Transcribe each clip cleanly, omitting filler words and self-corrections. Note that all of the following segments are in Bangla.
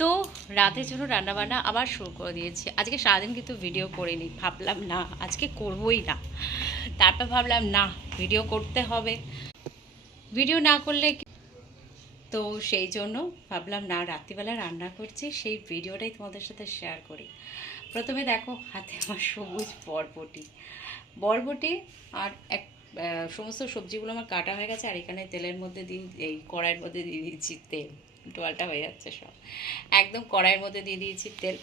তো রাতের জন্য রান্নাবান্না আবার শুরু করে দিয়েছি। আজকে সারাদিন কিন্তু ভিডিও করিনি, ভাবলাম না আজকে করবই না। তারপর ভাবলাম না, ভিডিও করতে হবে, ভিডিও না করলে তো সেই জন্য ভাবলাম না, রাত্রিবেলা রান্না করছি সেই ভিডিওটাই তোমাদের সাথে শেয়ার করি। প্রথমে দেখো হাতে আমার সবুজ বরবটি, বরবটি আর এক সমস্ত সবজিগুলো আমার কাটা হয়ে গেছে। আর এখানে তেলের মধ্যে দিয়ে, এই কড়াইয়ের মধ্যে দিয়ে দিয়েছি তেল। টোয়ালটা হয়ে যাচ্ছে সব, একদম কড়াইয়ের মধ্যে দিয়ে দিয়েছি তেল।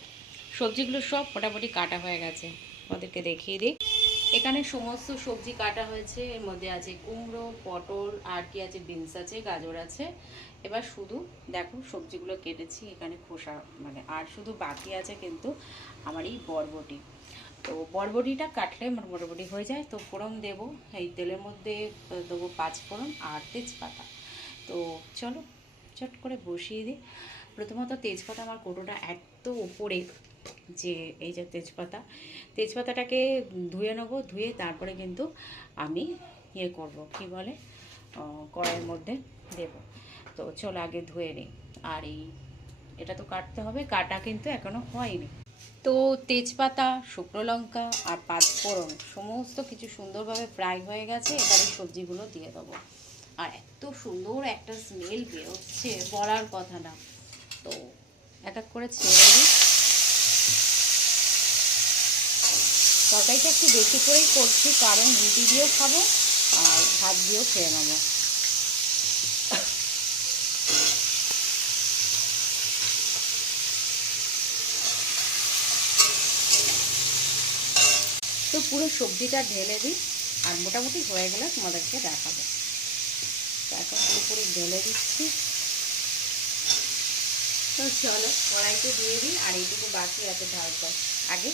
সবজিগুলো সব মোটামুটি কাটা হয়ে গেছে, ওদেরকে দেখিয়ে দিই। এখানে সমস্ত সবজি কাটা হয়েছে। এর মধ্যে আছে কুমড়ো, পটল, আর কি আছে, বিনস আছে, গাজর আছে। এবার শুধু দেখো সবজিগুলো কেটেছি, এখানে খোসা মানে, আর শুধু বাকি আছে কিন্তু আমার এই বরবটি। তো বরবটিটা কাটলে আমার মোটামুটি হয়ে যায়। তো ফোড়ন দেবো এই তেলের মধ্যে, দেবো 5 ফোড়ন আর তেজপাতা। তো চলো চট করে বসিয়ে দিই। প্রথমত তেজপাতা, আমার কোটোটা এত ওপরে যে এই যে তেজপাতা, তেজপাতাটাকে ধুয়ে নেবো, ধুয়ে তারপরে কিন্তু আমি ইয়ে করব, কি বলে, কড়াইয়ের মধ্যে দেব। তো চলো আগে ধুয়ে নিই। আর এটা তো কাটতে হবে, কাটা কিন্তু এখনো হয়নি। তো তেজপাতা, শুকনো লঙ্কা আর 5 ফোড়ন সমস্ত কিছু সুন্দরভাবে ফ্রাই হয়ে গেছে। এবারে সবজিগুলো দিয়ে দেবো। আর এত সুন্দর একটা স্মেল বেরোচ্ছে, বলার কথা না। তো এক এক করে ছেড়ে দিই। তরকারিটা একটু বেশি করেই করছি, কারণ রুটি দিয়েও খাবো আর ভাত দিয়েও খেয়ে নেবো। তো পুরো সবজিটা ঢেলে দিই, আর মোটামুটি হয়ে গেলে তোমাদেরকে দেখাবো। তো এখন পুরোপুরি ঢেলে দিচ্ছি। তো চলো কড়াইতে দিয়ে দিই, আর এইটুকু বাকি আছে ঢালতে। আগে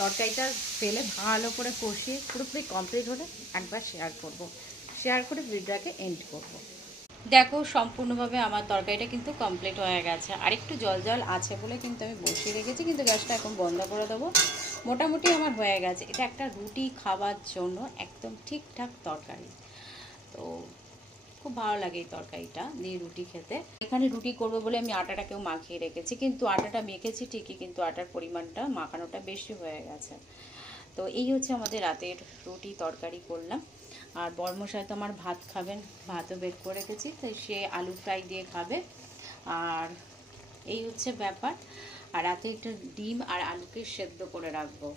তরকারিটা ফেলে ভালো করে কষিয়ে পুরোপুরি কমপ্লিট হলে একবার শেয়ার করব, শেয়ার করে ভিডিওটাকে এন্ড করব। দেখো সম্পূর্ণভাবে আমার তরকারিটা কিন্তু কমপ্লিট হয়ে গেছে। আর একটু জল জল আছে বলে কিন্তু আমি বসিয়ে রেখেছি, কিন্তু গ্যাসটা এখন বন্ধ করে দেবো। মোটামুটি আমার হয়ে গেছে। এটা একটা রুটি খাওয়ার জন্য একদম ঠিকঠাক তরকারি। তো খুব ভালো লাগে এই তরকারিটা দিয়ে রুটি খেতে। এখানে রুটি করবো বলে আমি আটাটাকেও মাখিয়ে রেখেছি, কিন্তু আটাটা মেখেছি ঠিকই, কিন্তু আটার পরিমাণটা মাখানোটা বেশি হয়ে গেছে। তো এই হচ্ছে আমাদের রাতের রুটি তরকারি করলাম। আর বর্মশাই তো আমার ভাত খাবেন, ভাতও বের করে রেখেছি, তাই সে আলু ফ্রাই দিয়ে খাবে। আর এই হচ্ছে ব্যাপার। আর রাতে একটু ডিম আর আলুকে সেদ্ধ করে রাখবো,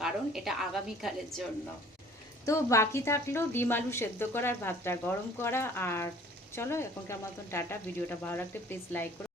কারণ এটা আগামীকালের জন্য। তো বাকি থাকলো ডিম আলু সেদ্ধ করার, ভাতটা গরম করা। আর চলো এখনকার মতন টাটা। ভিডিওটা ভালো লাগলে প্লিজ লাইক করো।